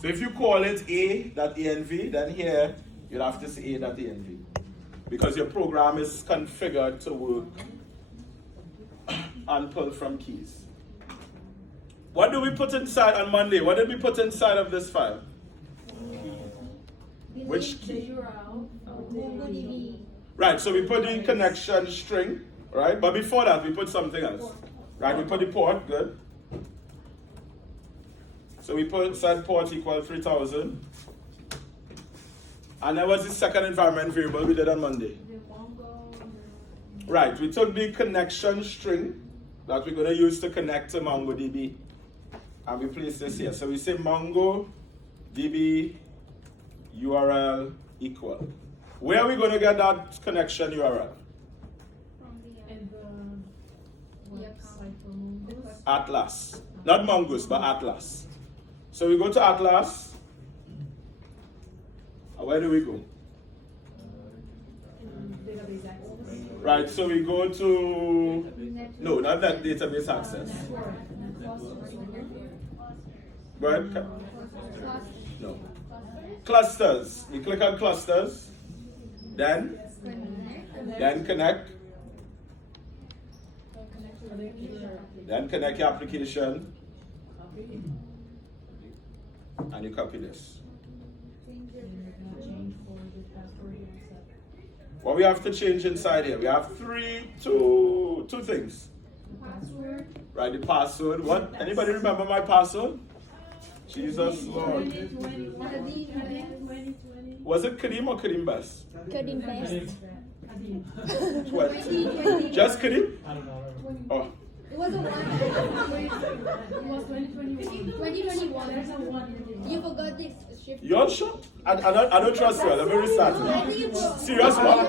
So if you call it a.env, then here you'll have to say a.env. Because your program is configured to work and pull from keys. What do we put inside on Monday? What did we put inside of this file? Which key? Right, so we put the connection string, right? But before that, we put something else. Right, we put the port, good. So we said port equal 3000. And then what's the second environment variable we did on Monday? Right, we took the connection string that we're going to use to connect to MongoDB. And we place this here. So we say MongoDB URL equal. Where are we going to get that connection URL? From the website. Atlas. Not Mongoose, but Atlas. So we go to Atlas. Where do we go? Right, so we go to, no, not that database access. Right? No. Clusters. We click on clusters. Then connect. Then connect your application. And you copy this. What we have to change inside here? We have two things. Password. Right, the password. What? Anybody remember my password? Jesus Lord. Was it Kadim or Kadim Best? Kadim Best. 20. Just Kadim? I don't know. Oh. It was a 1. It was 2021. 2021. There's a 1. You forgot this shift. You're sure? I don't trust you. Let me restart it. Serious one?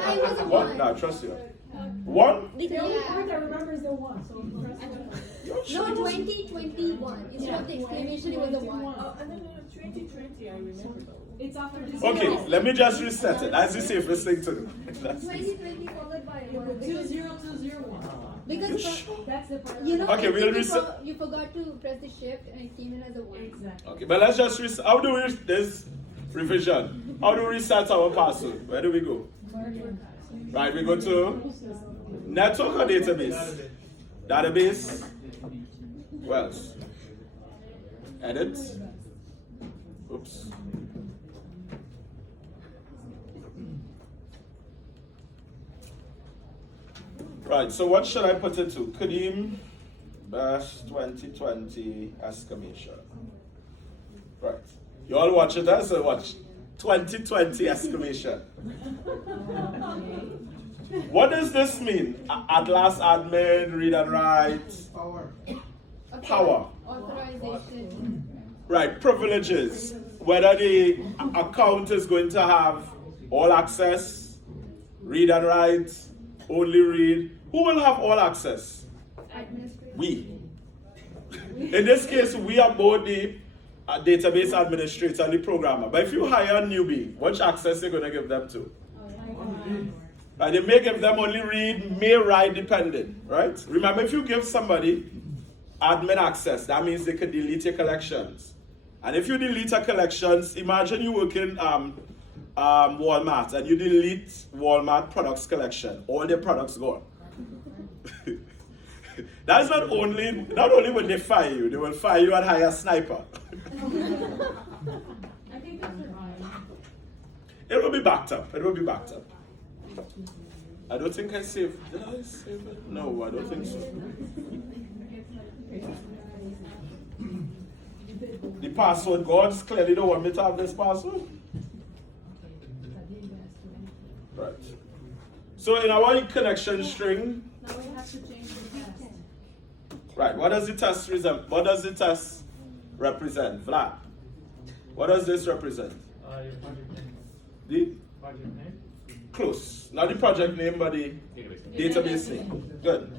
What? No, I trust you. 1? The only part I remember is the 1. So You're sure? No, 2021. Instead of the exclamation, it was a 1. Oh, and then 2020, I remember though. it's after this. Okay, let me just reset it. That's the safest thing to do. 2020 followed by 1. 20201. Because sure? That's the part. you know, Okay, we'll you reset. You forgot to press the shift and it came in as a 1. Exactly. Okay, but let's just reset. How do we this revision? How do we reset our password? Where do we go? Right, we go to network or database? Database. What else? Edit. Oops. Right, so what should I put it to? Kadim Bash 2020 exclamation. Right. You all watch it as a watch. 2020 exclamation. What does this mean? Atlas admin, read and write. Power. Authorization. Right, privileges. Whether the account is going to have all access, read and write, only read. Who will have all access? Administrator. We. In this case, we are both the database administrator and the programmer. But if you hire a newbie, which access are you going to give them to? Right, they may give them only read, may write, depending. Right? Remember, if you give somebody admin access, that means they can delete your collections. And if you delete your collections, imagine you work in Walmart and you delete Walmart products collection. All their products gone. That's not only will they fire you, they will fire you and hire a sniper. I think that's right. It will be backed up. It will be backed up. I don't think I saved. Did I save it? No, I don't think so. The password, gods clearly don't want me to have this password. Right. So in our connection string, Now we have to change the test. right, what does the test represent? Vlad. What does this represent? Your project name. The Project name? close. Not the project name, but the database name. Good.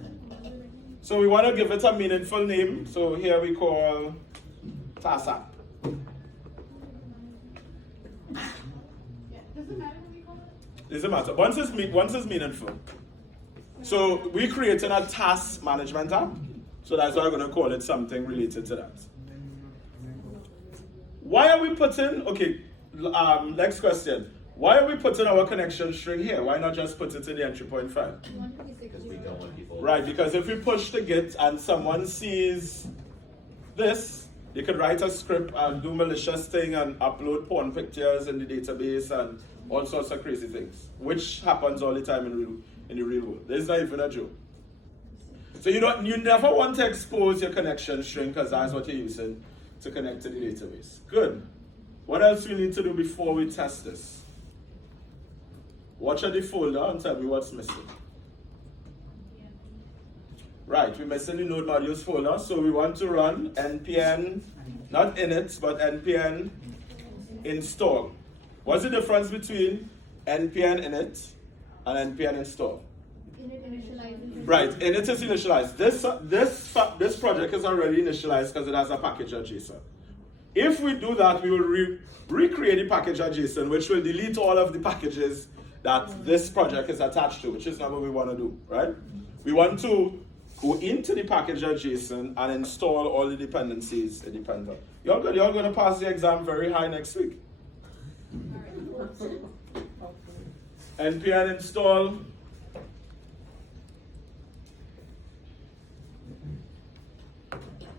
So we want to give it a meaningful name. So here we call TASAP. Doesn't matter. Once it's meaningful. So we created a task management app. So that's why I'm going to call it something related to that. Why are we putting, okay, next question. Why are we putting our connection string here? Why not just put it in the entry point file? Because we don't want people. Right, because if we push the git and someone sees this, you could write a script and do malicious thing and upload porn pictures in the database and all sorts of crazy things, which happens all the time in the real world. This is not even a joke. So you never want to expose your connection string because that's what you're using to connect to the database. Good. What else we need to do before we test this? Watch at the folder and tell me what's missing. Right, we're missing the node modules folder, so we want to run npm, not init, but npm install. What's the difference between npm init and npm install? Right, init is initialized. This project is already initialized because it has a package.json. If we do that, we will recreate the package.json, which will delete all of the packages that this project is attached to, which is not what we want to do, right? We want to go into the package.json and install all the dependencies it depends on. You're going to pass the exam very high next week. npm install.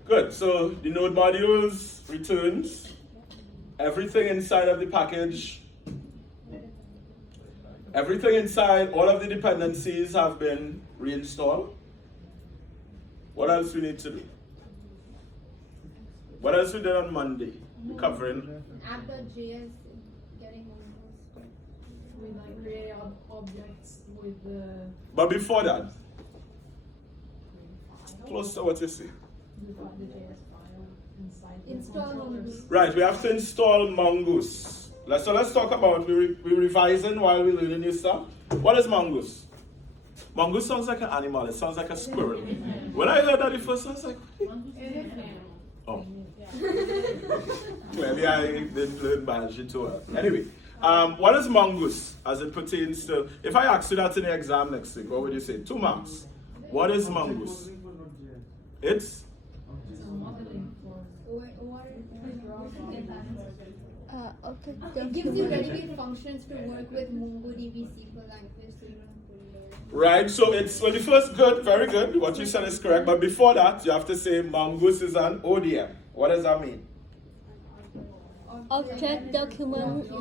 Good, so the node modules returns everything inside of the package. Everything inside, all of the dependencies have been reinstalled. What else we need to do? What else we did on Monday? We're covering App.js getting We like create objects with the. But before that, close to what you see. We've got the JS file inside. Install Mongoose. Right, we have to install Mongoose. So let's talk about, we're revising while we're learning new stuff. What is Mongoose? Mongoose sounds like an animal, it sounds like a squirrel. When I heard that the first time, I was like, oh. Maybe I didn't learn biology too well. Anyway, what is Mongoose as it pertains to, if I ask you that in the exam next week, what would you say? 2 marks. What is Mongoose? It's? It gives you ready-made functions to work with MongoDB SQL language, so you don't put it there. Right, so it's, well, the first, good, very good. What you said is correct. But before that, you have to say Mongoose is an ODM. What does that mean? Object document.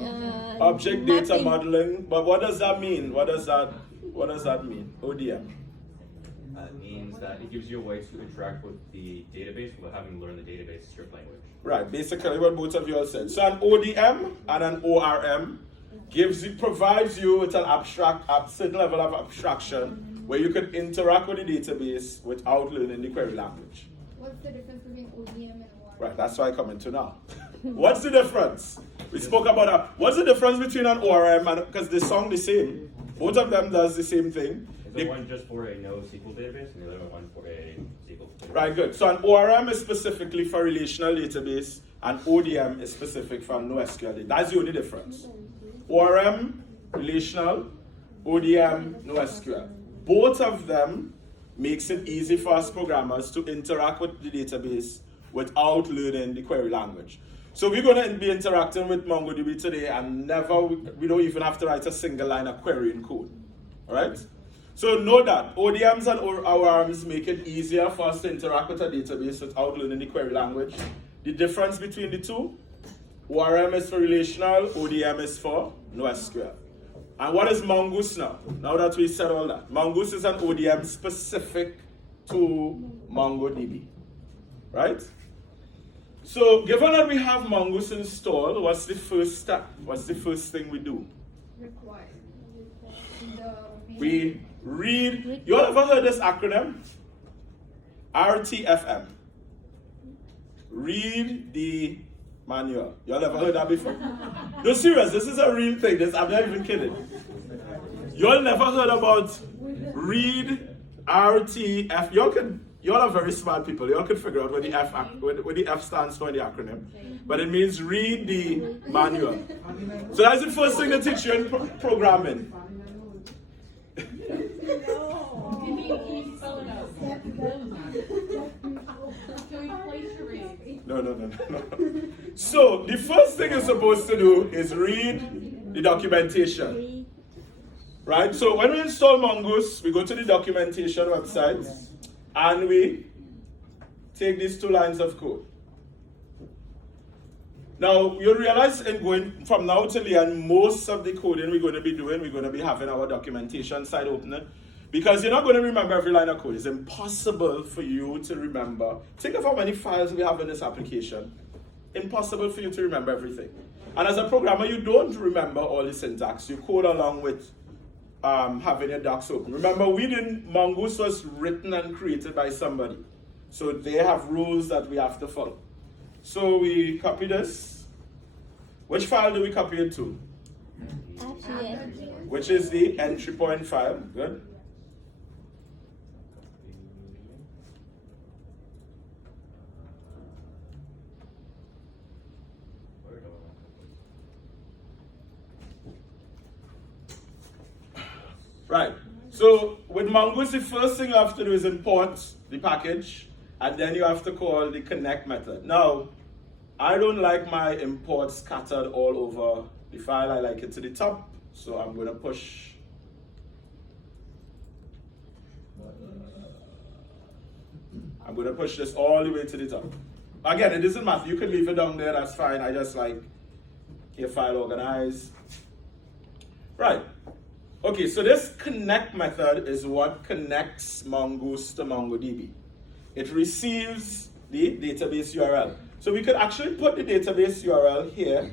Object data mapping. modeling. But what does that mean? What does that mean? ODM. It means that it gives you a way to interact with the database without having to learn the database script language. Right, basically what both of you all said. So an ODM and an ORM provides you with a certain level of abstraction where you can interact with the database without learning the query language. What's the difference between ODM and ORM? Right, that's why I come into now. What's the difference? We spoke about that. What's the difference between an ORM and, because they sound the same, both of them does the same thing. Is there one just for a NoSQL database and the other one for a SQL database? Right, good. So an ORM is specifically for relational database and ODM is specific for NoSQL. That's the only difference. ORM, relational, ODM, NoSQL. Both of them makes it easy for us programmers to interact with the database without learning the query language. So we're going to be interacting with MongoDB today and we don't even have to write a single line of query in code. All right? So know that ODMs and ORMs make it easier for us to interact with a database without learning the query language. The difference between the two, ORM is for relational, ODM is for NoSQL. And what is Mongoose now? Now that we said all that. Mongoose is an ODM specific to MongoDB. Right? So given that we have Mongoose installed, what's the first step? What's the first thing we do? Required. We read, you all ever heard this acronym? RTFM. Read the manual. You all ever heard that before? No, serious, this is a real thing. I'm not even kidding. You all never heard about read RTF. You all are very smart people. You all can figure out what the F stands for in the acronym. But it means read the manual. So that's the first thing they teach you in programming. No. Can you spell it out? Can we place your read? No. So the first thing you're supposed to do is read the documentation. Right? So when we install Mongoose, we go to the documentation website and we take these 2 lines of code. Now, you'll realize in going from now till the end, most of the coding we're going to be doing, we're going to be having our documentation side opening. Because you're not going to remember every line of code. It's impossible for you to remember. Think of how many files we have in this application. Impossible for you to remember everything. And as a programmer, you don't remember all the syntax. You code along with having your docs open. Remember, Mongoose was written and created by somebody. So they have rules that we have to follow. So we copy this. Which file do we copy it to? Which is the entry point file. Good. Right. So with Mongoose, the first thing you have to do is import the package, and then you have to call the connect method. Now, I don't like my imports scattered all over the file. I like it to the top, so I'm going to push. I'm going to push this all the way to the top. Again, it doesn't matter. You can leave it down there. That's fine. I just like your file organized. Right. Okay, so this connect method is what connects Mongoose to MongoDB. It receives the database URL. So we could actually put the database URL here,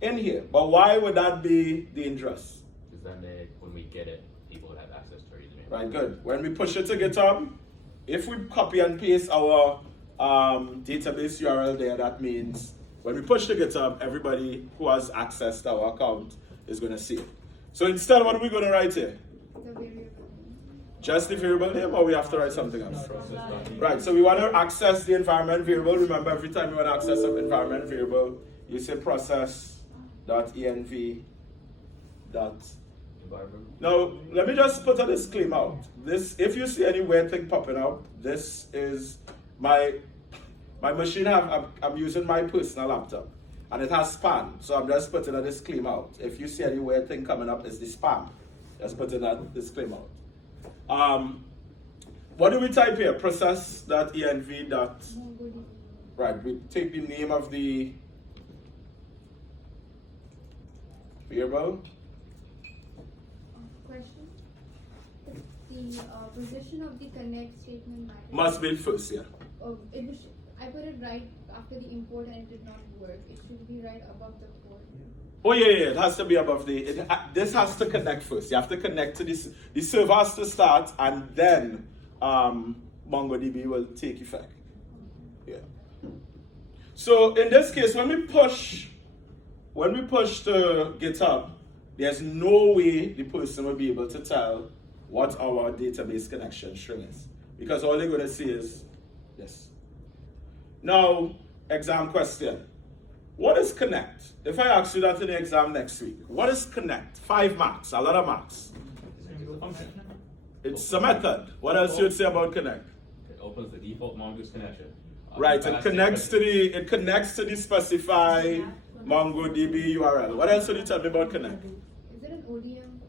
in here. But why would that be dangerous? Because then when we get it, people would have access to our username. Right, good. When we push it to GitHub, if we copy and paste our database URL there, that means when we push to GitHub, everybody who has access to our account is going to see it. So instead, what are we going to write here? The variable. Just the variable name, or we have to write something else? Right, so we want to access the environment variable. Remember, every time you want to access an environment variable, you say process.env. Now, let me just put a disclaimer out. This, if you see any weird thing popping up, this is my machine. I'm using my personal laptop. And it has spam, so I'm just putting a disclaimer out. If you see any weird thing coming up, it's the spam. Just putting that disclaimer out. What do we type here? Process.env. Right, we take the name of the variable. Question? The position of the connect statement matters. Must be first, yeah. I put it right after the import and it did not work. It should be right above the code. Oh yeah, it has to be above this has to connect first. You have to connect to this. The server has to start, and then MongoDB will take effect. Yeah. So in this case, when we push to GitHub, there's no way the person will be able to tell what our database connection string is, because all they're going to see is this. Now, exam question. What is connect? If I ask you that in the exam next week, what is connect? 5 marks, a lot of marks. It's a method. What else you would say about connect? It opens the default Mongoose connection. Right, it connects to the specified MongoDB URL. What else would you tell me about connect? Is it an ODM?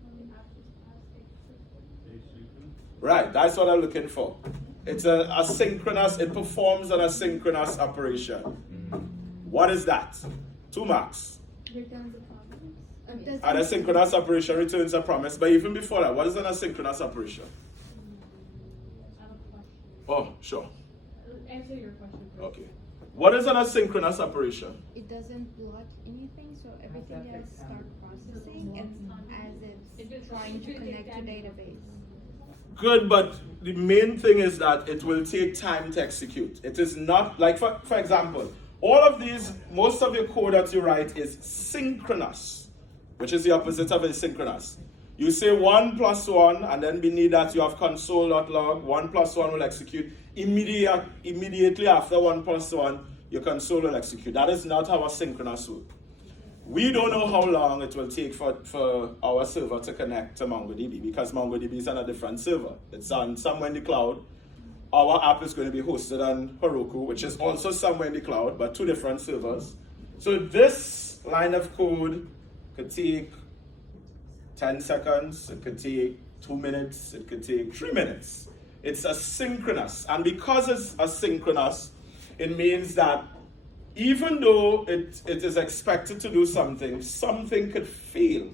Right, that's what I'm looking for. It's a asynchronous, it performs an asynchronous operation. What is that? 2 marks. Returns a promise. An asynchronous operation returns a promise, but even before that, what is an asynchronous operation? I have a question. Oh, sure. Answer your question first. Okay. What is an asynchronous operation? It doesn't block anything, so everything else start processing and as it's trying to connect to database. Good, but the main thing is that it will take time to execute. It is not, like for example, all of these, most of your code that you write is synchronous, which is the opposite of asynchronous. You say 1 + 1, and then beneath that you have console.log. 1 + 1 will execute. Immediately after 1 + 1, your console will execute. That is not how asynchronous works. We don't know how long it will take for our server to connect to MongoDB, because MongoDB is on a different server. It's on somewhere in the cloud. our app is going to be hosted on Heroku, which is also somewhere in the cloud, but 2 different servers. So this line of code could take 10 seconds, it could take 2 minutes, it could take 3 minutes. It's asynchronous, and because it's asynchronous, it means that even though it is expected to do something, something could fail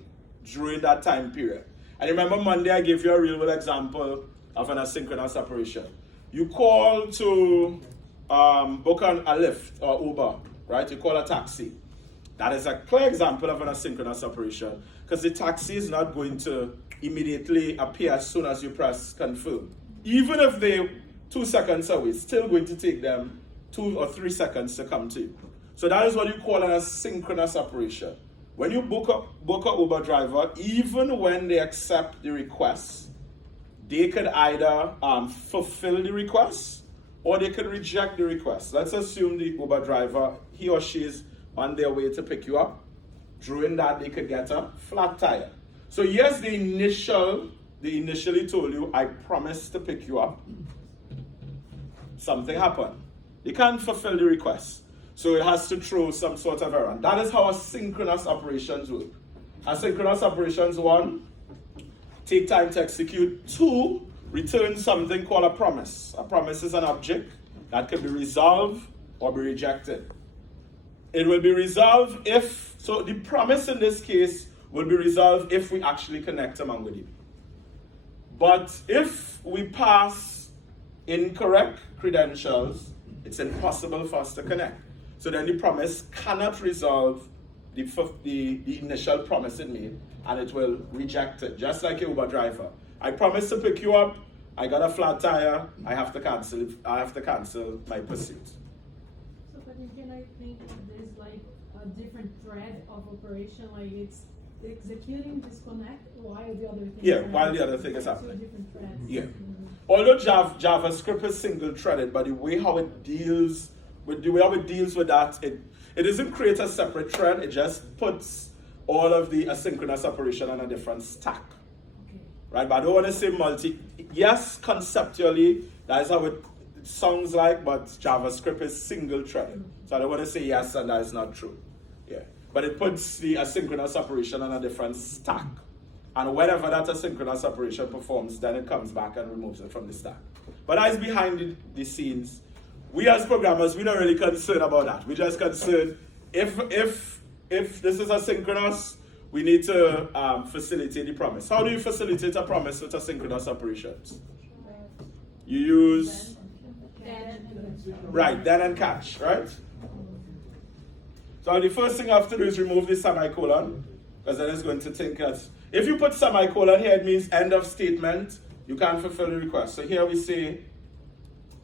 during that time period. And remember Monday I gave you a real world example of an asynchronous operation. You call to book a Lyft or Uber, right? You call a taxi. That is a clear example of an asynchronous operation because the taxi is not going to immediately appear as soon as you press confirm. Even if they're 2 seconds away, it's still going to take them 2 or 3 seconds to come to you. So that is what you call an asynchronous operation. When you book a Uber driver, even when they accept the request, they could either fulfill the request or they could reject the request. Let's assume the Uber driver, he or she is on their way to pick you up. During that, they could get a flat tire. So yes, they initially told you, I promised to pick you up. Something happened. They can't fulfill the request. So it has to throw some sort of error. And that is how asynchronous operations work. Asynchronous operations, 1, take time to execute. 2, return something called a promise. A promise is an object that can be resolved or be rejected. It will be resolved if, so the promise in this case will be resolved if we actually connect to MongoDB. But if we pass incorrect credentials, it's impossible for us to connect. So then the promise cannot resolve the initial promise it made, and it will reject it, just like a Uber driver. I promised to pick you up, I got a flat tire, I have to cancel my pursuit. So, but can I think there's like a different thread of operation, like it's executing disconnect while the other thing Yeah, is while the happening. other thing is So happening. different threads. Yeah. Although JavaScript is single-threaded, but the way how it deals with that, it doesn't create a separate thread. It just puts all of the asynchronous operation on a different stack. Okay. Right? But I don't want to say multi. Yes, conceptually, that is how it sounds like, but JavaScript is single-threaded. So I don't want to say yes, and that is not true. Yeah. But it puts the asynchronous operation on a different stack. And whenever that asynchronous operation performs, then it comes back and removes it from the stack. But as behind the scenes, we as programmers, we're not really concerned about that. We're just concerned if this is asynchronous, we need to facilitate the promise. How do you facilitate a promise with asynchronous operations? You use then and catch, right? So the first thing I have to do is remove the semicolon, because then it's going to think that if you put semicolon here, it means end of statement. You can't fulfill the request. So here we say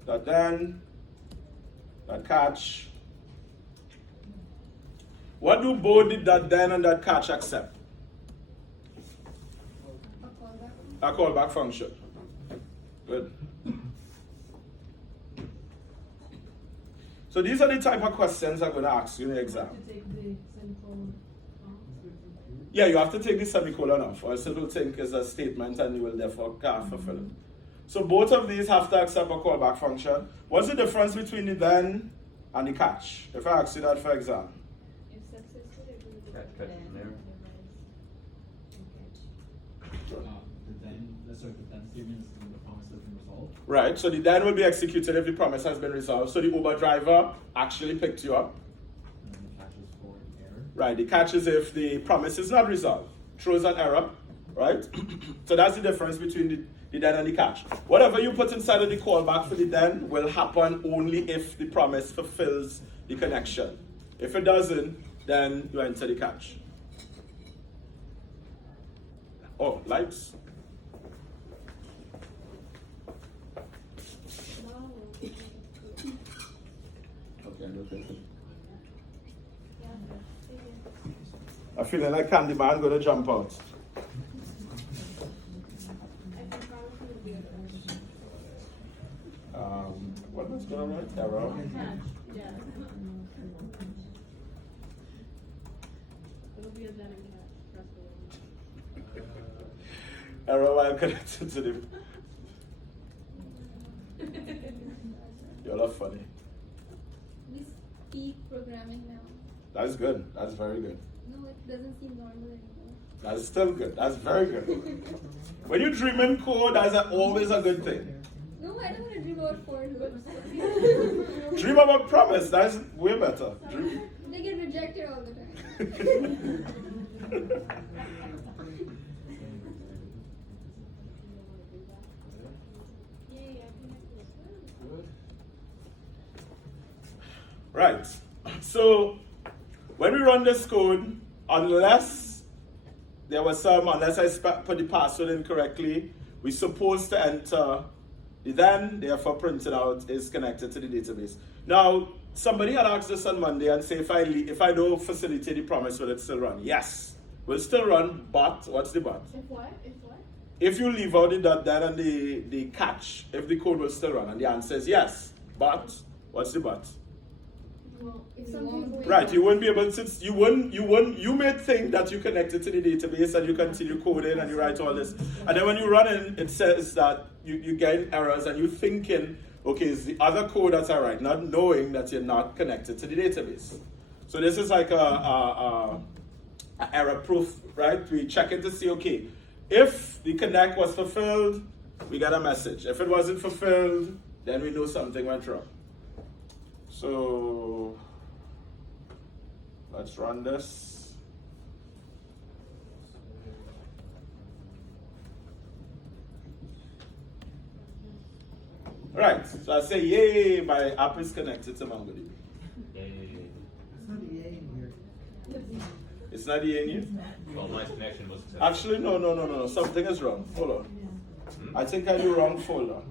that then, that catch. What do both that then and that catch accept? A callback function. Good. So these are the type of questions I'm going to ask you in the exam. To take the semicolon off. Yeah, you have to take the semicolon off, or else it will think it's a statement and you will therefore can't fulfill it. So both of these have to accept a callback function. What's the difference between the then and the catch? If I ask you that for exam. If successful, it will be Catch from there. The then statement is when the promise has been resolved. Right, so the then will be executed if the promise has been resolved. So the Uber driver actually picked you up. And then the catch is for error. Right, the catch is if the promise is not resolved. Throws an error, right? So that's the difference between the then and the catch. Whatever you put inside of the callback for the then will happen only if the promise fulfills the connection. If it doesn't, then you enter the catch. Oh, lights. Okay. I'm feeling like Candyman gonna jump out. What was going on? Error. Yeah. It'll be a then and catch. Press the Error while connected to the. are funny. We speak programming now. That's good. That's very good. No, it doesn't seem normal anymore. That's still good. That's very good. When you dream in code, that's always a good thing. No, I don't want to dream about foreign hoops. Dream about promise. That's way better. Dream. They get rejected all the time. Right. So when we run this code, unless I put the password incorrectly, we're supposed to enter the then, therefore printed out, is connected to the database. Now, somebody had asked us on Monday and say if I don't facilitate the promise, will it still run? Yes, will still run, but what's the but? If what? If what? If you leave out the dot then and the catch, if the code will still run, and the answer is yes, but what's the but? Well, if Something Right, you wouldn't be able to, you may think that you connected to the database and you continue coding and you write all this. And then when you run in, it says that you get errors and you're thinking, okay, it's the other code that's all right, not knowing that you're not connected to the database. So this is like a error proof, right? We check it to see, okay, if the connect was fulfilled, we get a message. If it wasn't fulfilled, then we know something went wrong. So let's run this. Right, so I say, yay, my app is connected to MongoDB. Yay. It's not the in you? Well, my connection was successful. Actually, no. Something is wrong. Hold on. I think I do wrong folder.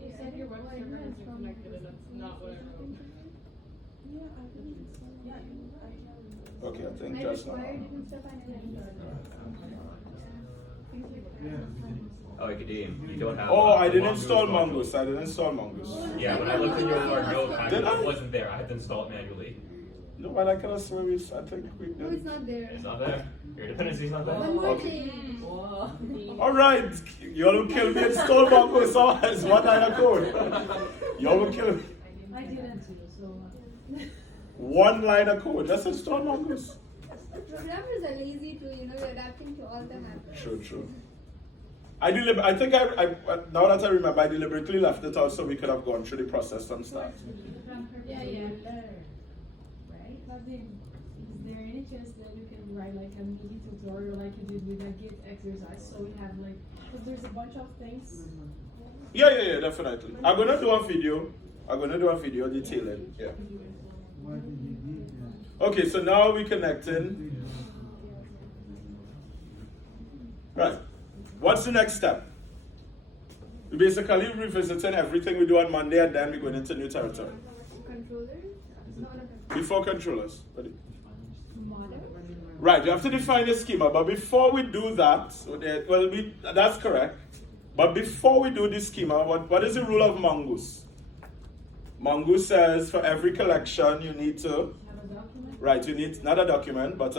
You said your web server is connected and that's not what I wrote. Okay, I think that's not. Oh, Kadeem, you don't have. Oh, I didn't Mongoose install module. Mongoose. I didn't install Mongoose. Yeah, when I looked in your note, Did I? it wasn't there. I had to install it manually. No, but I can swear I think we No, it's did. not there. It's not there. Your dependency's not there. One more Okay. thing. All right, you all will kill me. Install Mongoose. So it's one line of code. You all will kill me. I didn't too, so. One line of code. Let's install Mongoose. Programmers are lazy too, they're adapting to all the methods. True. I think I now that I remember, I deliberately left it out so we could have gone through the process and start. Yeah. Right? Is there any chance that you can write like a mini tutorial like you did with a Git exercise so we have like, because there's a bunch of things. Yeah, definitely. I'm gonna do a video detailing. Yeah. Okay, so now we're connecting. Right. What's the next step? We're basically revisiting everything we do on Monday and then we're going into new territory. Controllers? Not a controller. Before controllers. Ready? Model? Right, you have to define the schema, but before we do that, that's correct. But before we do the schema, what is the rule of Mongoose? Mongoose says for every collection you need to, Have a document? right, you need not a document, but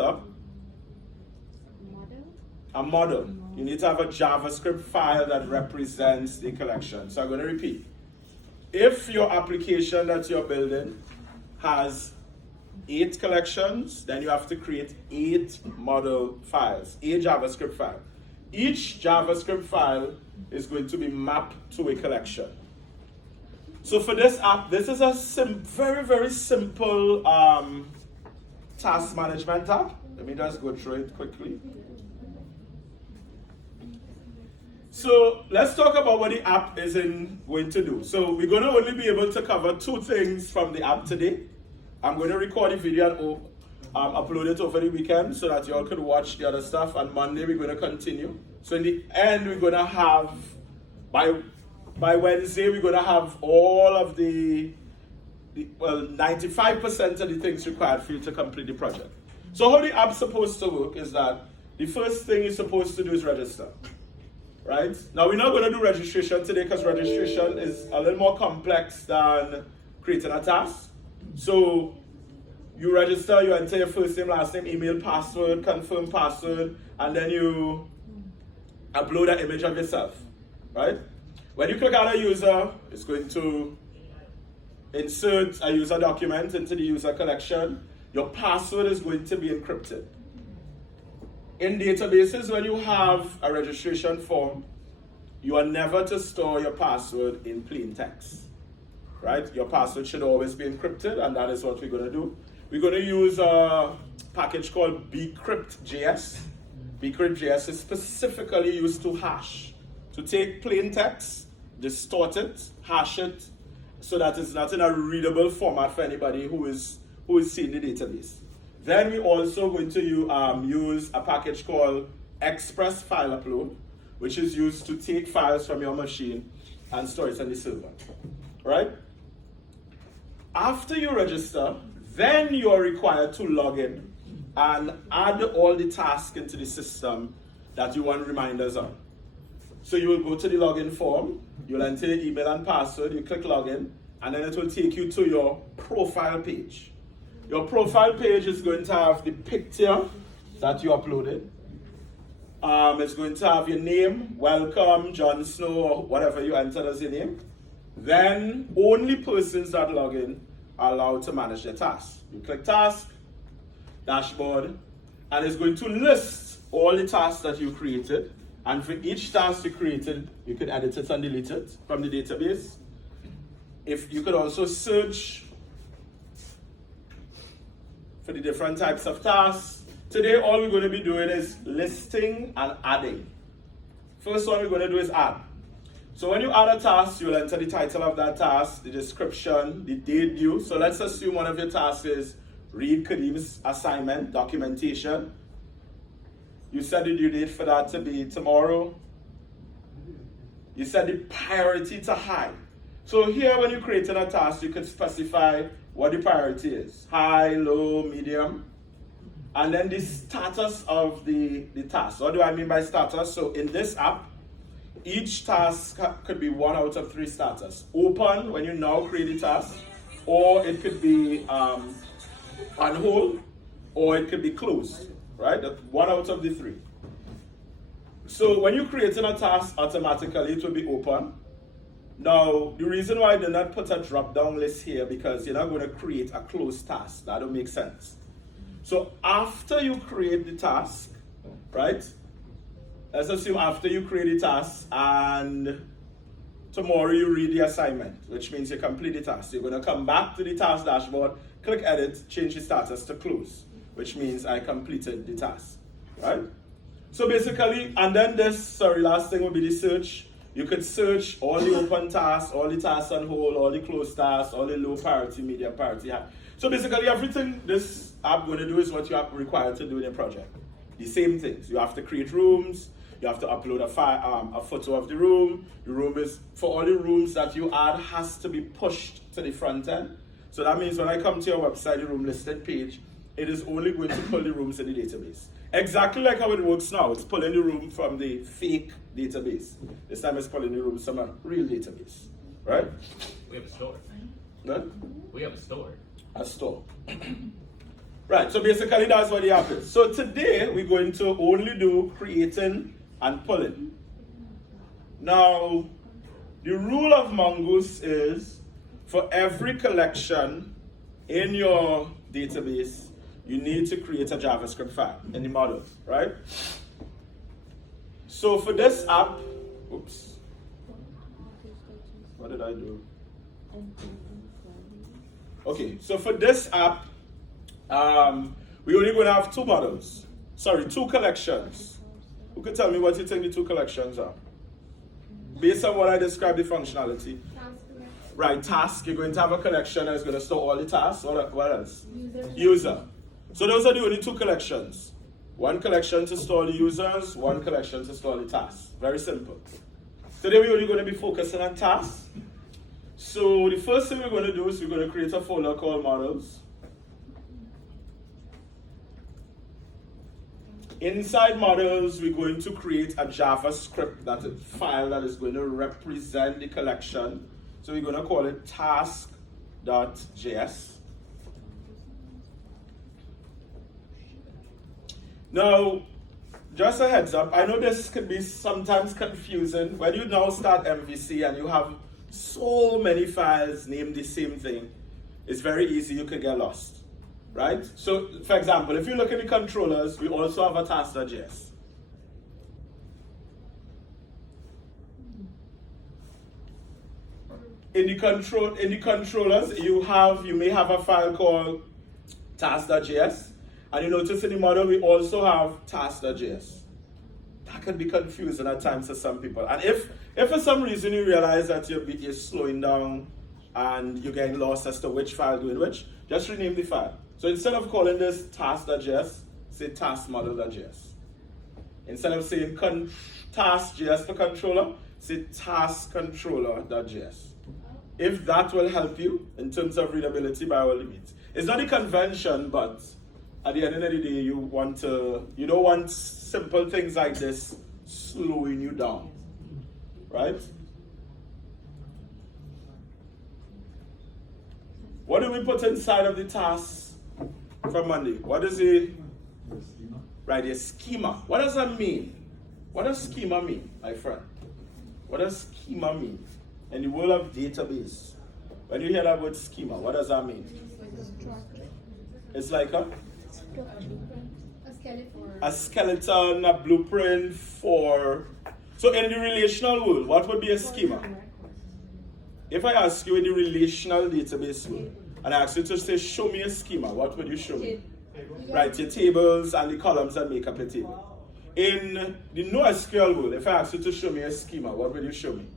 a model. You need to have a JavaScript file that represents the collection. So I'm going to repeat. If your application that you're building has 8 collections, then you have to create 8 model files, a JavaScript file. Each JavaScript file is going to be mapped to a collection. So for this app, this is a very, very simple task management app. Let me just go through it quickly. So let's talk about what the app is going to do. So we're going to only be able to cover 2 things from the app today. I'm going to record the video and upload it over the weekend so that you all could watch the other stuff. And Monday we're going to continue. So in the end, we're going to have, by Wednesday, we're going to have all of the 95% of the things required for you to complete the project. So how the app's supposed to work is that the first thing you're supposed to do is register. Right? Now we're not going to do registration today because registration is a little more complex than creating a task. So you register, you enter your first name, last name, email, password, confirm password, and then you upload an image of yourself. Right? When you click on a user, it's going to insert a user document into the user collection, your password is going to be encrypted. In databases, when you have a registration form, you are never to store your password in plain text, right? Your password should always be encrypted, and that is what we're going to do. We're going to use a package called bcrypt.js. Bcrypt.js is specifically used to hash, to take plain text, distort it, hash it, so that it's not in a readable format for anybody who is seeing the database. Then we're also going to use a package called Express File Upload, which is used to take files from your machine and store it on the server, right? After you register, then you are required to log in and add all the tasks into the system that you want reminders on. So you will go to the login form, you'll enter your email and password, you click login, and then it will take you to your profile page. Your profile page is going to have the picture that you uploaded. It's going to have your name, welcome, Jon Snow, or whatever you entered as your name. Then only persons that log in are allowed to manage their tasks. You click task, dashboard, and it's going to list all the tasks that you created. And for each task you created, you could edit it and delete it from the database. If you could also search for the different types of tasks. Today, all we're going to be doing is listing and adding. First one we're going to do is add. So when you add a task, you'll enter the title of that task, the description, the date due. So let's assume one of your tasks is read Kadeem's assignment, documentation. You set the due date for that to be tomorrow. You set the priority to high. So here, when you're creating a task, you could specify what the priority is. High, low, medium. And then the status of the task. What do I mean by status? So in this app, each task could be 1 out of 3 status. Open, when you now create the task, or it could be on hold, or it could be closed, right? That's 1 out of the 3. So when you're creating a task, automatically it will be open. Now, the reason why I did not put a drop-down list here, because you're not going to create a closed task. That don't make sense. So after you create the task, right? Let's assume after you create the task and tomorrow you read the assignment, which means you complete the task. You're going to come back to the task dashboard, click edit, change the status to close, which means I completed the task, right? So basically, and then last thing will be the search. You could search all the open tasks, all the tasks on hold, all the closed tasks, all the low priority, medium priority, high. So basically everything this app going to do is what you are required to do in your project. The same things. You have to create rooms, you have to upload a photo of the room. The room is, for all the rooms that you add, has to be pushed to the front end. So that means when I come to your website, the room listed page, it is only going to pull the rooms in the database. Exactly like how it works now. It's pulling the room from the fake database. This time it's pulling the rooms from a real database, right? We have a store. Good? We have a store. A store. Right, so basically that's what the app is. So today we're going to only do creating and pulling. Now, the rule of Mongoose is for every collection in your database, you need to create a JavaScript file in the model, right? So for this app, oops, what did I do? Okay, so for this app, we're only going to have 2 models. Sorry, 2 collections. Who could tell me what you think the 2 collections are? Based on what I described the functionality. Right, task, you're going to have a collection that's going to store all the tasks. What else? User. So those are the only 2 collections. 1 collection to store the users, 1 collection to store the tasks. Very simple. Today we're only going to be focusing on tasks. So the first thing we're going to do is we're going to create a folder called models. Inside models, we're going to create a JavaScript, that is a file that is going to represent the collection. So we're going to call it task.js. Now, just a heads up, I know this could be sometimes confusing. When you now start MVC and you have so many files named the same thing, it's very easy you could get lost, right? So, for example, if you look at the controllers, we also have a task.js. In the controllers, you may have a file called task.js, and you notice in the model we also have task.js. That can be confusing at times to some people. And if for some reason you realize that you're slowing down and you're getting lost as to which file doing which, just rename the file. So instead of calling this task.js, say taskmodel.js. Instead of saying task.js for controller, say taskcontroller.js. If that will help you in terms of readability, by all means. It's not a convention, but at the end of the day, you don't want simple things like this slowing you down, right? What do we put inside of the task for Monday? What is it? The schema. Right, a schema. What does that mean? What does schema mean, my friend? What does schema mean? In the world of database, when you hear that word schema, what does that mean? It's like a skeleton, a blueprint for... So in the relational world, what would be a schema? If I ask you in the relational database world, and I ask you to say, show me a schema, what would you show me? Right, your tables and the columns that make up a table. In the NoSQL world, if I ask you to show me a schema, what will you show me?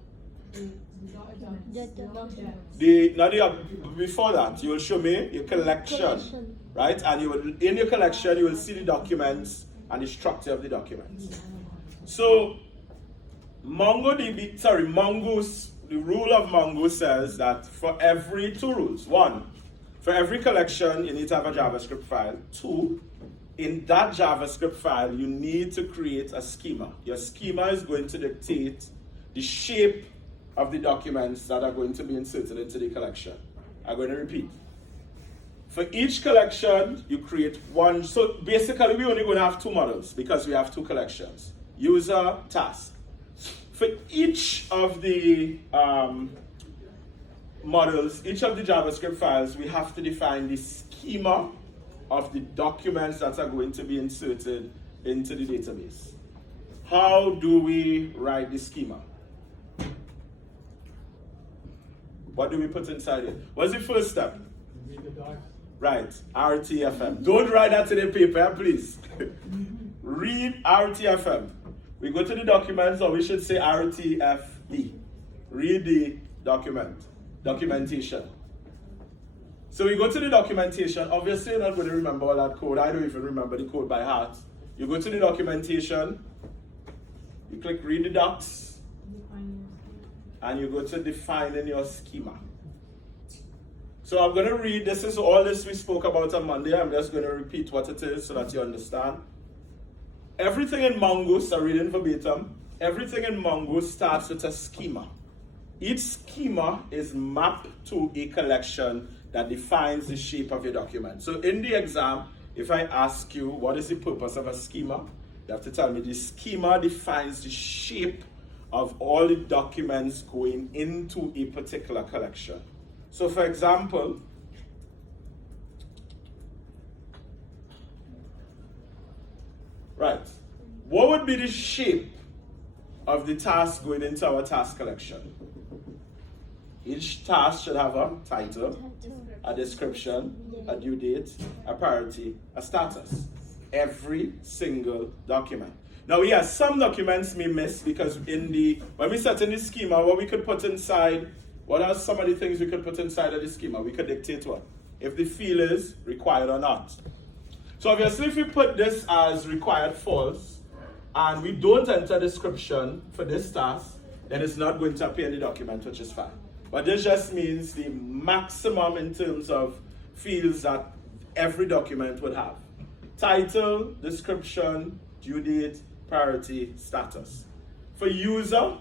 Before that, you will show me your collection, right? And in your collection, you will see the documents and the structure of the documents. So, Mongoose, the rule of Mongoose says that for every two rules. One, for every collection, you need to have a JavaScript file. Two, in that JavaScript file, you need to create a schema. Your schema is going to dictate the shape of the documents that are going to be inserted into the collection. I'm going to repeat. For each collection, you create one. So basically, we're only going to have two models because we have two collections. User, task. For each of the models, each of the JavaScript files, we have to define the schema of the documents that are going to be inserted into the database. How do we write the schema? What do we put inside it? What's the first step? Read the docs. Right, RTFM. Don't write that in the paper, please. Read RTFM. We go to the documents, or we should say RTFD. Read the documentation. So we go to the documentation. Obviously, you're not going to remember all that code. I don't even remember the code by heart. You go to the documentation. You click read the docs. And you go to defining your schema. So I'm going to read, this is all this we spoke about on Monday. I'm just going to repeat what it is so that you understand. Everything in Mongoose, I'm reading verbatim, everything in Mongoose starts with a schema. Each schema is mapped to a collection that defines the shape of your document. So in the exam, if I ask you what is the purpose of a schema, you have to tell me the schema defines the shape of all the documents going into a particular collection. So for example, right, what would be the shape of the task going into our task collection? Each task should have a title, a description, a due date, a priority, a status. Every single document. Now, yes, some documents may miss because when we set in the schema, what we could put inside, what are some of the things we could put inside of the schema? We could dictate what? If the field is required or not. So obviously, if we put this as required false, and we don't enter description for this task, then it's not going to appear in the document, which is fine. But this just means the maximum in terms of fields that every document would have. Title, description, due date, priority, status. For user,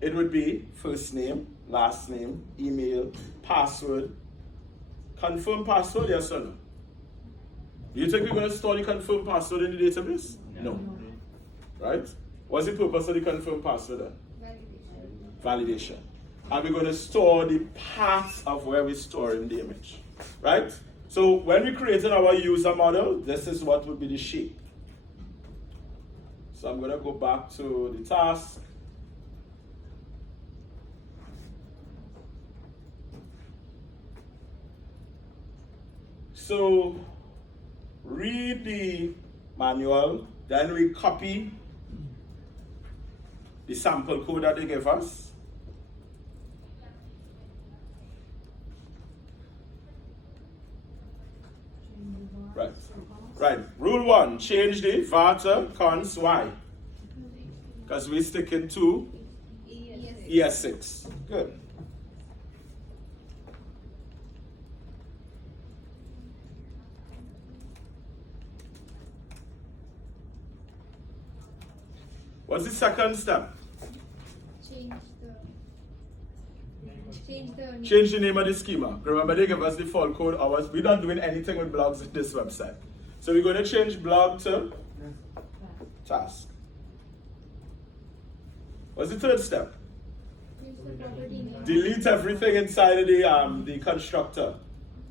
it would be first name, last name, email, password. Confirm password, yes or no? Do you think we're going to store the confirm password in the database? No. Right? What's the purpose of the confirm password then? Validation. Validation. and we're going to store the parts of where we store in the image, right? So when we created our user model, this is what would be the shape. So I'm going to go back to the task. So read the manual, then we copy the sample code that they give us. Right. Right. Rule 1, change the var to cons y. Because we're sticking to ES6. Good. What's the second step? Change the name of the schema. Remember, they give us the default code hours. We're not doing anything with blogs at this website. So we're going to change blog to task. What's the third step? Delete everything inside of the constructor.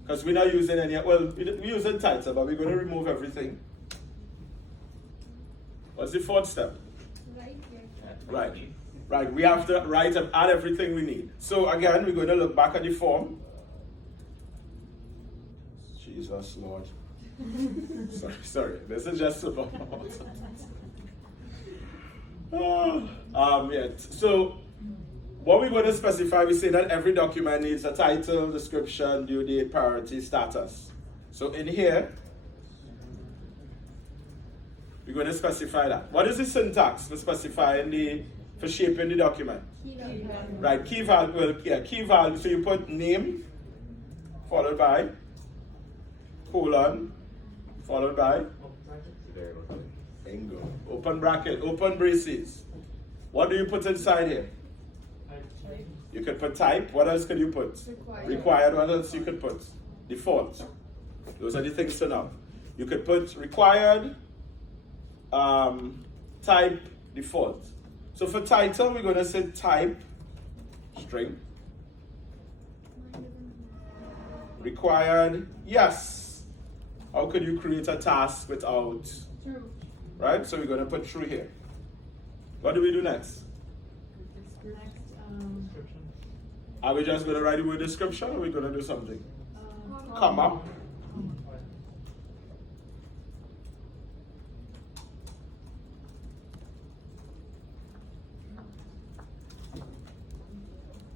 Because we're not using any, well, we're using title, but we're going to remove everything. What's the fourth step? Right. Right, we have to write and add everything we need. So again, we're going to look back at the form. Jesus Lord. sorry. This is just super. Yeah. So what we're going to specify, we say that every document needs a title, description, due date, priority, status. So in here, we're going to specify that. What is the syntax for specifying for shaping the document? Right, key value, key value. So you put name, followed by, colon, followed by, bingo. Open bracket, open braces. What do you put inside here? You could put type. What else could you put? Required. What else you could put? Default. Those are the things to know. You could put required, type, default. So for title, we're going to say type, string. Required, yes. How could you create a task without? True. Right? So we're going to put true here. What do we do next? Are we just going to write the word description, or are we going to do something? Comma.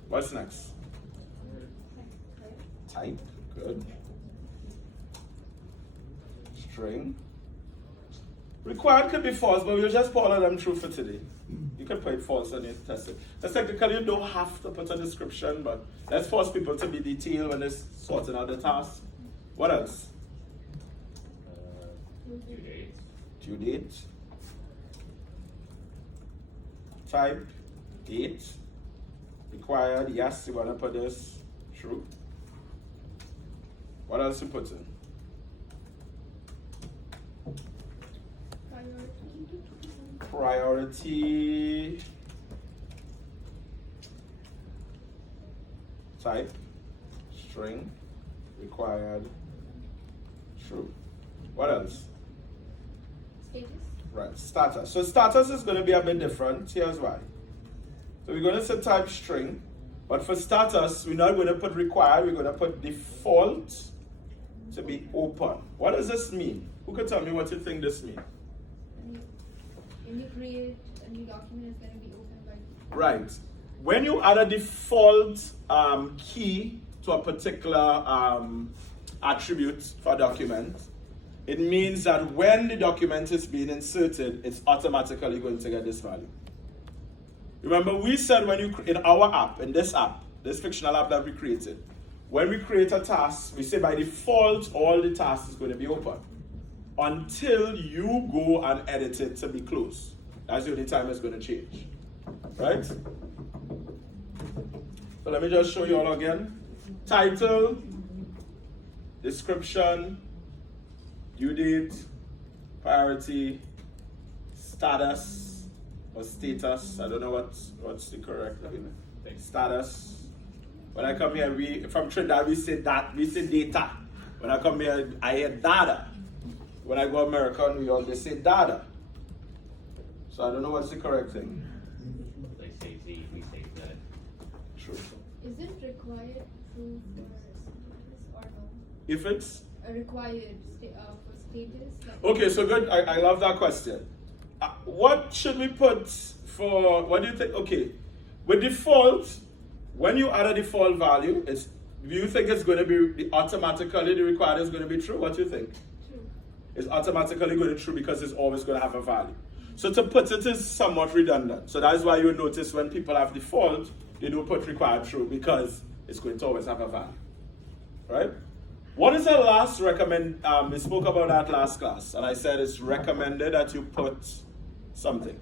What's next? Type. Good. String. Required could be false, but we'll just put all of them true for today. You can put false and you test it. That's technically you don't have to put a description, but let's force people to be detailed when they're sorting out the task. What else? Due date. Due date. Type. Date. Required. Yes, you want to put this true. What else you put in? Priority. Type. String. Required. True. What else? Status. Right, status. So status is going to be a bit different. Here's why. So we're going to say type string, but for status, we're not going to put required, we're going to put default to be open. What does this mean? Who can tell me what you think this means? When you create a new document, it's going to be opened by. Right. When you add a default key to a particular attribute for a document, it means that when the document is being inserted, it's automatically going to get this value. Remember, we said when you in our app, in this app, this fictional app that we created, when we create a task, we say by default all the tasks is going to be open until you go and edit it to be closed. That's the only time it's going to change, right? So let me just show you all again. Title, description, due date, priority, status, or status. I don't know what's the correct Status. When I come here, we from Trinidad we say data. When I come here, I hear data. When I go America and New York, they say data. So I don't know what's the correct thing. They say Z, we say Z. True. Is it required proof for or no? If it's Required for status? Like okay, so good. I love that question. What should we put for? What do you think? Okay, with default, when you add a default value, do you think it's going to be automatically the required is going to be true? What do you think? true. It's automatically going to be true because it's always going to have a value. So to put it is somewhat redundant. So that's why you notice when people have default, they don't put required true because it's going to always have a value, right? What is the last recommend? We spoke about that last class, and I said it's recommended that you put something.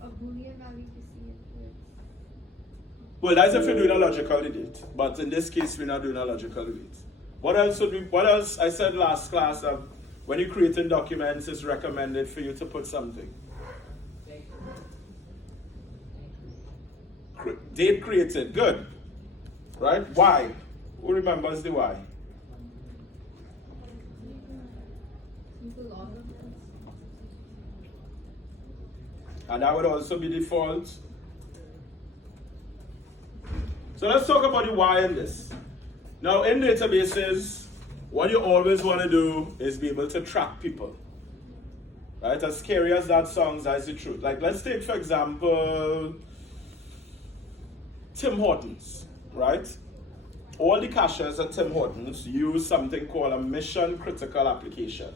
A Boolean value to see it with. Well, that's if you're doing a logical delete, but in this case, we're not doing a logical delete. What else would we? What else? I said last class that when you're creating documents, it's recommended for you to put something. Date created, good, right? Why? Who remembers the why? Simple order. And that would also be default. So let's talk about the why in this. Now in databases, what you always want to do is be able to track people. Right? As scary as that sounds, that's the truth. Like let's take for example, Tim Hortons, right? All the cashiers at Tim Hortons use something called a mission critical application.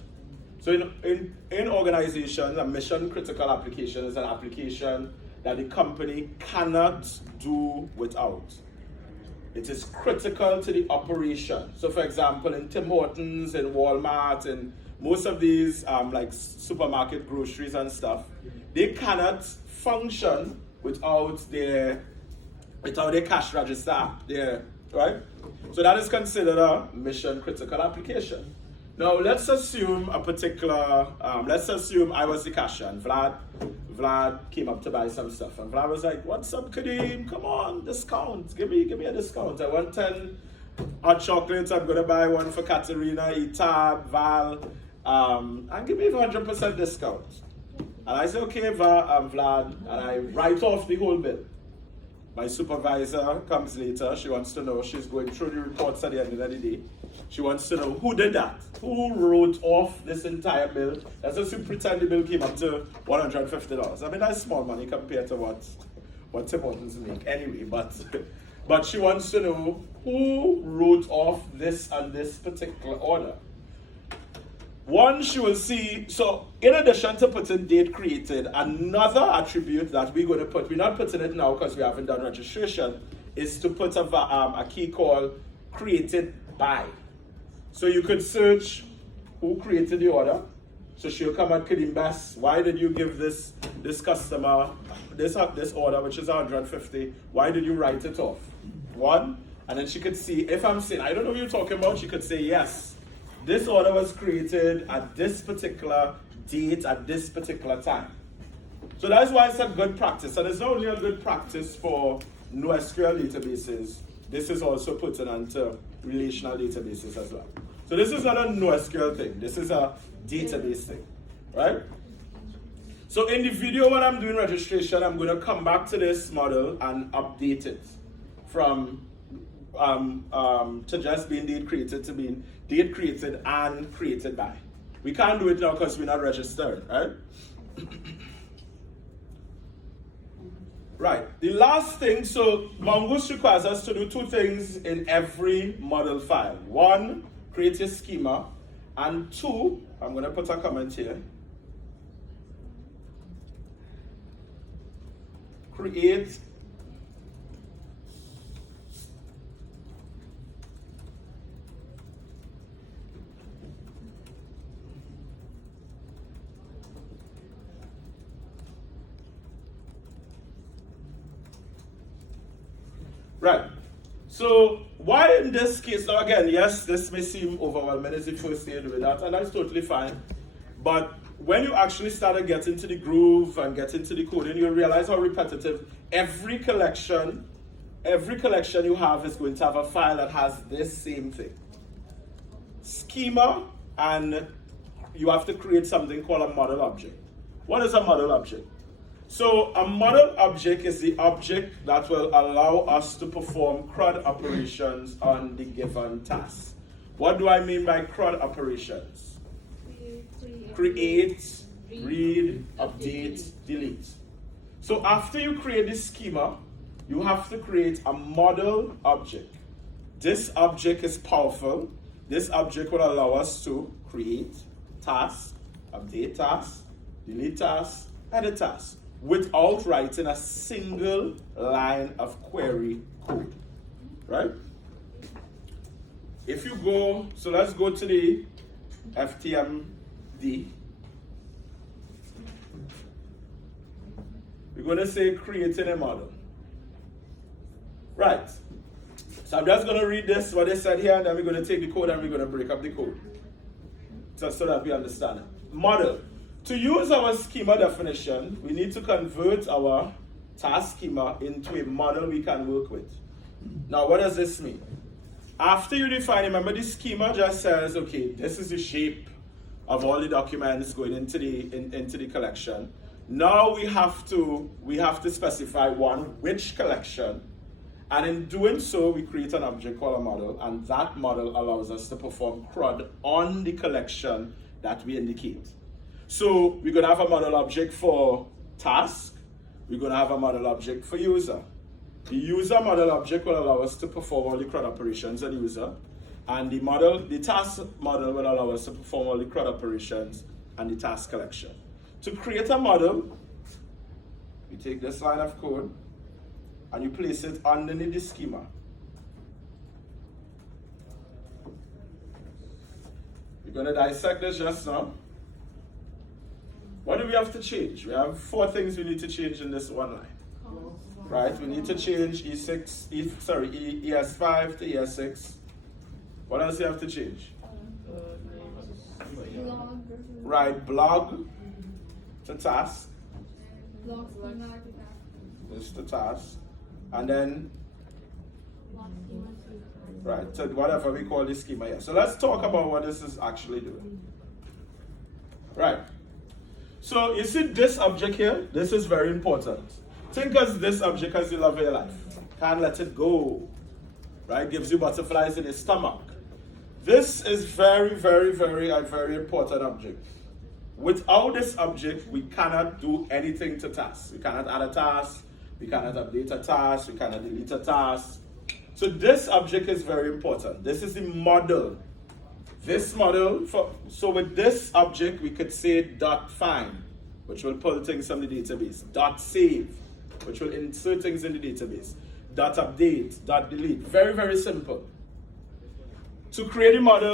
So in organizations, a mission critical application is an application that the company cannot do without. It is critical to the operation. So for example, in Tim Hortons, in Walmart, and most of these like supermarket groceries and stuff, they cannot function without their cash register app there, right? So that is considered a mission critical application. Now let's assume a particular, let's assume I was the cashier and Vlad came up to buy some stuff and Vlad was like, "What's up, Kadeem? Come on, discount, give me a discount. I want 10 hot chocolates, I'm gonna buy one for Katerina, Itab, Val, and give me 100% discount." And I say, "Okay, Vlad," and I write off the whole bill. My supervisor comes later. She wants to know, she's going through the reports at the end of the day. She wants to know who did that? Who wrote off this entire bill? Let's just pretend the bill came up to $150. I mean, that's small money compared to what Tim Hortons make anyway. But she wants to know who wrote off this and this particular order. One, she will see, so in addition to putting date created, another attribute that we're going to put, we're not putting it now because we haven't done registration, is to put a key called created by. So you could search who created the order. So she'll come at Kadeem Best. Why did you give this customer this order, which is 150? Why did you write it off? One, and then she could see, if I'm saying, I don't know what you're talking about, she could say, yes, this order was created at this particular date, at this particular time. So that's why it's a good practice. And it's not only a good practice for NoSQL databases, this is also put onto relational databases as well. So this is not a NoSQL thing, this is a database thing, right? So in the video when I'm doing registration, I'm going to come back to this model and update it from to just being date created to being date created and created by. We can't do it now because we're not registered, right? Right, the last thing, so Mongoose requires us to do two things in every model file. One, create a schema, and two, I'm going to put a comment here, create right. So why in this case, now again, yes, this may seem overwhelming as the first day doing that, and that's totally fine. But when you actually start to get into the groove and get into the coding, you'll realize how repetitive every collection every collection you have is going to have a file that has this same thing. Schema, and you have to create something called a model object. What is a model object? So a model object is the object that will allow us to perform CRUD operations on the given task. What do I mean by CRUD operations? Create, read, update, delete. So after you create this schema, you have to create a model object. This object is powerful. This object will allow us to create tasks, update tasks, delete tasks, edit tasks, without writing a single line of query code, right? If you go, so let's go to the FTMD. We're going to say creating a model. Right. So I'm just going to read this, what they said here, and then we're going to take the code and we're going to break up the code. Just so that we understand it. Model. To use our schema definition, we need to convert our task schema into a model we can work with. Now, what does this mean? After you define, remember the schema just says, okay, this is the shape of all the documents going into the collection. Now we have to specify which collection, and in doing so, we create an object called a model, and that model allows us to perform CRUD on the collection that we indicate. So we're going to have a model object for task. We're going to have a model object for user. The user model object will allow us to perform all the CRUD operations on user, and the task model will allow us to perform all the CRUD operations and the task collection. To create a model, you take this line of code and you place it underneath the schema. We're going to dissect this just now. What do we have to change? We have 4 things we need to change in this one line. Right, we need to change ES5 to ES6. What else do you have to change? Blog. Right, blog to task. Blog schema to task. This is the task. And then, right, so whatever we call this schema here. So let's talk about what this is actually doing. Right. So you see this object here? This is very important. Think of this object as the love of your life. Can't let it go. Right? Gives you butterflies in your stomach. This is very, very, very, a very important object. Without this object, we cannot do anything to tasks. We cannot add a task. We cannot update a task. We cannot delete a task. So this object is very important. This is the model. This model, so with this object, we could say .find, which will pull things from the database. .save, which will insert things in the database. .update, .delete. Very, very simple. To create a model,